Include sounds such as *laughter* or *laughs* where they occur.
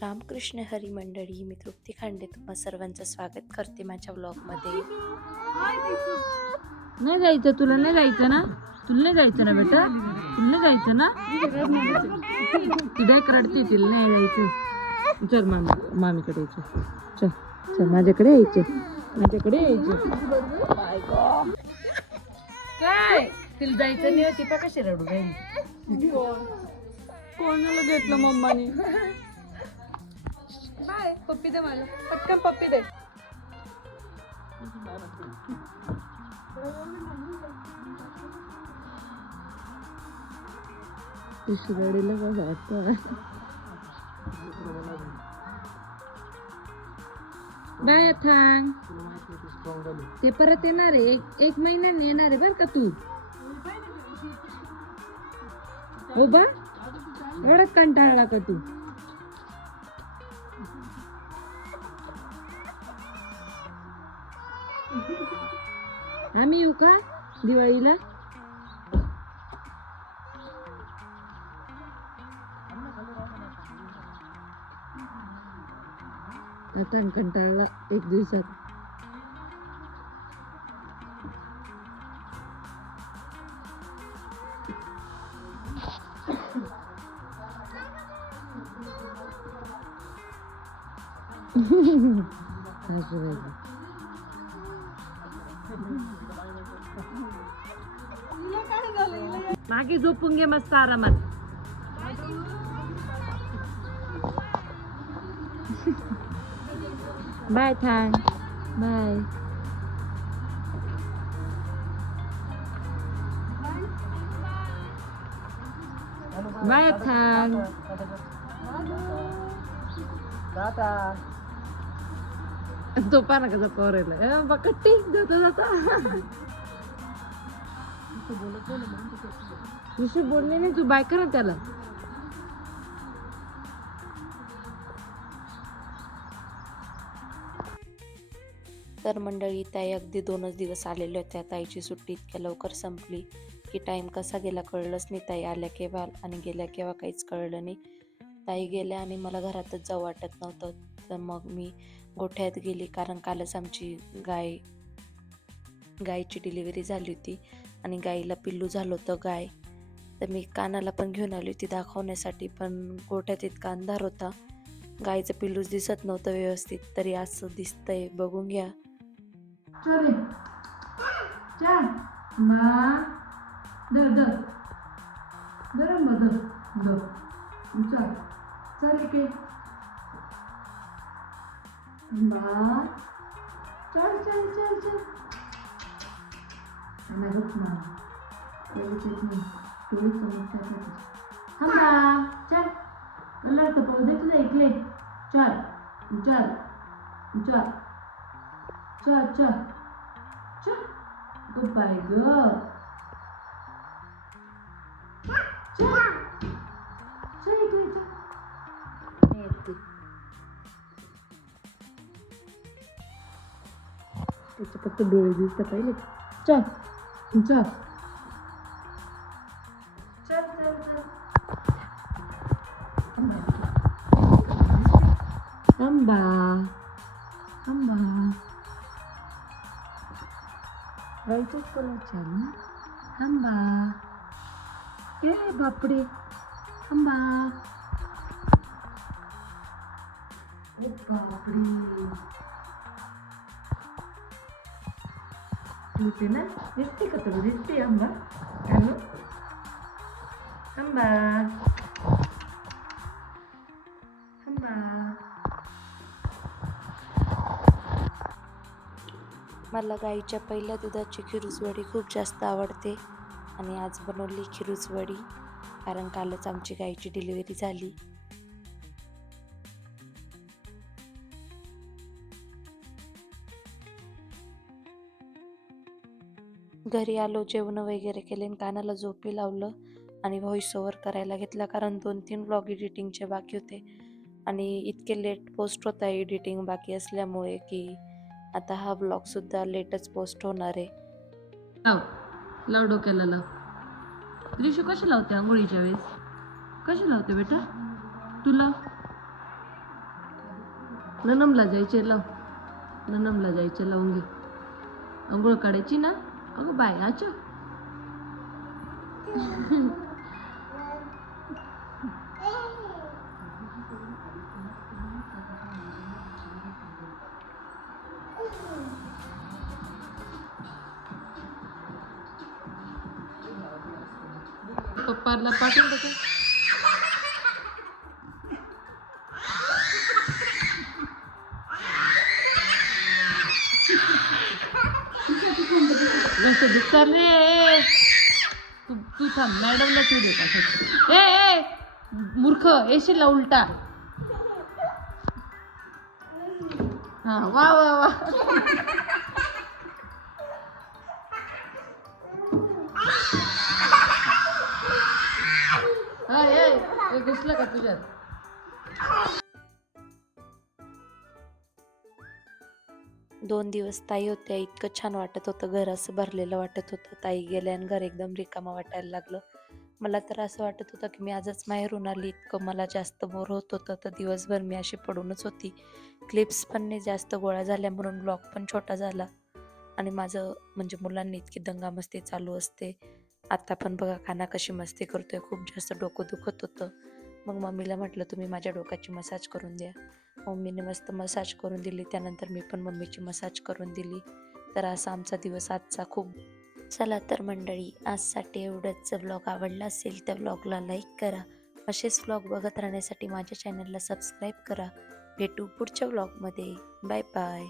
रामकृष्ण हरी मंडळी मी तृप्ती खांडे तुम्हा सर्वांचं स्वागत करते माझ्या व्लॉगमध्ये नाही जायचं तुला नाही जायचं ना? तुला नाही जायचं ना बेटा? तुला नाही जायचं ना? तिथे रडते तिला नाही जायचं चल मामी मामीकडे यायचं. चल चल माझ्याकडे यायचं. माझ्याकडे यायचं. काय? तिला जायचं नाही तिथं कशी रडू राहिली? कोणाला घेतलं मम्माने? बाय पप्पी दे मला. पटकन पप्पी दे. गाडीला कसं वाटतं बाय थांग ते परत येणार आहे. एक एक महिन्याने येणार आहे बरं का तू? हो बा. एवढाच कंटाळला का तू? आम्ही येऊ का दिवाळीला आता कंटाळला एक दिवसात *laughs* सासूबाई. मागे झोपून घे मस्त आरामात. बाय थान. बाय. बाय थान. टाटा. पाना कसा कोरेला बकट्टी जाता जाता विषय बोलले नाही तू बाय कर त्याला. तर मंडळी ताई अगदी दोनच दिवस आलेल्या होत्या. ताईची सुट्टी इतक्या लवकर संपली की टाईम कसा गेला कळलंच नाही. ताई आल्या केव्हा आणि गेल्या केव्हा काहीच कळलं नाही. ताई गेल्या आणि मला घरातच जाऊ वाटत नव्हतं. तर मग मी गोठ्यात गेली. कारण कालच आमची गाय गायची डिलिव्हरी झाली होती आणि गाईला पिल्लू झालं होतं गाय. तर मी कानाला पण घेऊन आली होती दाखवण्यासाठी पण गोठ्यात इतका अंधार होता. गायचं पिल्लूच दिसत नव्हतं व्यवस्थित तरी असं दिसतंय. बघून घ्या. चल. चल बा दर दर दर मग दर दर चल चल इकडे बा चल चल चल चल नाही रुक ना लगेच येत नाही तेच नाही थांबा चल मला तर पाहू दे तुझा इकडे चल चल चल चल चल चल गुड बाय ग चल चल त्याचे फक्त डोळे दिसत पहिले चल चल चल चल चल आंबा आंबा गाईचंच कलर छान ना आंबा ए बापडे आंबा ओ बापडे दिसते ना दिसते का तुला दिसते आंबा हॅलो आंबा आंबा मला गाईच्या पहिल्या दुधाची खिरूचवडी खूप जास्त आवडते आणि आज बनवली खिरूचवडी कारण कालच आमची गाईची डिलिव्हरी झाली. घरी आलो जेवण वगैरे केले आणि कानाला झोपी लावलं आणि व्हॉइस ओव्हर करायला घेतला. कारण दोन तीन ब्लॉग एडिटिंगचे बाकी होते आणि इतके लेट पोस्ट होता एडिटिंग बाकी असल्यामुळे की आता हा ब्लॉग सुद्धा लेटच पोस्ट होणार आहे. लाव. लाव डोक्याला लाव. त्रिशू कशी लावते आंघोळीच्या वेळेस? कशी लावते बेटा? तुला ननमला जायचे लाव. ननमला जायचे लावून घे. आंघोळ काढायची ना? Aku baik aja. Papar lepasin betul. जसं दुखतात रे ए. तू तू थांब मॅडमला तू देता ए ए मूर्ख येशील उलटा. हा वा वा वा. हा ए, घुसलं का तुझ्यात? दोन दिवस ताई होत्या इतकं छान वाटत होतं घर असं भरलेलं वाटत होतं. ताई गेल्या आणि घर एकदम रिकामं वाटायला लागलं. मला तर असं वाटत होतं की मी आजच माहेरून आली इतकं मला जास्त बोर होत होतं. तर दिवसभर मी अशी पडूनच होती. क्लिप्स पण नाही जास्त गोळा झाल्या म्हणून ब्लॉग पण छोटा झाला. आणि माझं म्हणजे मुलांनी इतकी दंगामस्ती चालू असते. आता पण बघा खाना कशी मस्ती करतोय खूप जास्त डोकं दुखत होतं. मग मम्मीला म्हटलं तुम्ही माझ्या डोक्याची मसाज करून द्या. मम्मीने मस्त मसाज करून दिली. त्यानंतर मी पण मम्मीची मसाज करून दिली. तर असा आमचा दिवस आजचा खूप चला तर मंडळी आजसाठी एवढंच. ब्लॉग आवडला असेल तर ब्लॉगला लाईक करा. असेच ब्लॉग बघत राहण्यासाठी माझ्या चॅनलला सबस्क्राईब करा. भेटू पुढच्या ब्लॉगमध्ये बाय बाय